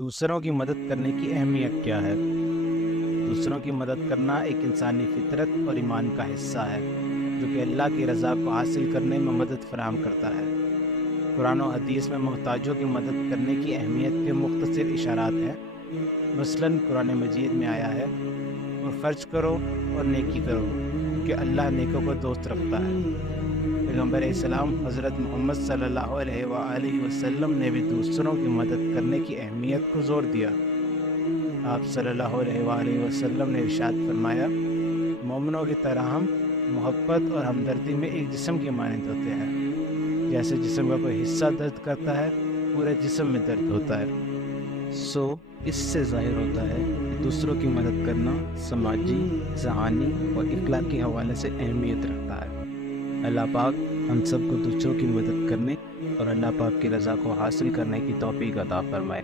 دوسروں کی مدد کرنے کی اہمیت کیا ہے؟ دوسروں کی مدد کرنا ایک انسانی فطرت اور ایمان کا حصہ ہے جو کہ اللہ کی رضا کو حاصل کرنے میں مدد فراہم کرتا ہے۔ قرآن و حدیث میں محتاجوں کی مدد کرنے کی اہمیت کے مختصر اشارات ہیں۔ مثلاً قرآن مجید میں آیا ہے اور خرچ کرو اور نیکی کرو کہ اللہ نیکوں کو دوست رکھتا ہے۔ پیغمبر اسلام حضرت محمد صلی اللہ علیہ وآلہ وسلم نے بھی دوسروں کی مدد کرنے کی اہمیت کو زور دیا۔ آپ صلی اللہ علیہ وآلہ وسلم نے ارشاد فرمایا، مومنوں کی طرح ہم محبت اور ہمدردی میں ایک جسم کے مانند ہوتے ہیں۔ جیسے جسم کا کوئی حصہ درد کرتا ہے، پورے جسم میں درد ہوتا ہے۔ اس سے ظاہر ہوتا ہے کہ دوسروں کی مدد کرنا سماجی، ذہانی اور اخلاقی حوالے سے اہمیت رکھتا ہے۔ اللہ پاک ہم سب کو دوسروں کی مدد کرنے اور اللہ پاک کی رضا کو حاصل کرنے کی توفیق عطا فرمائے۔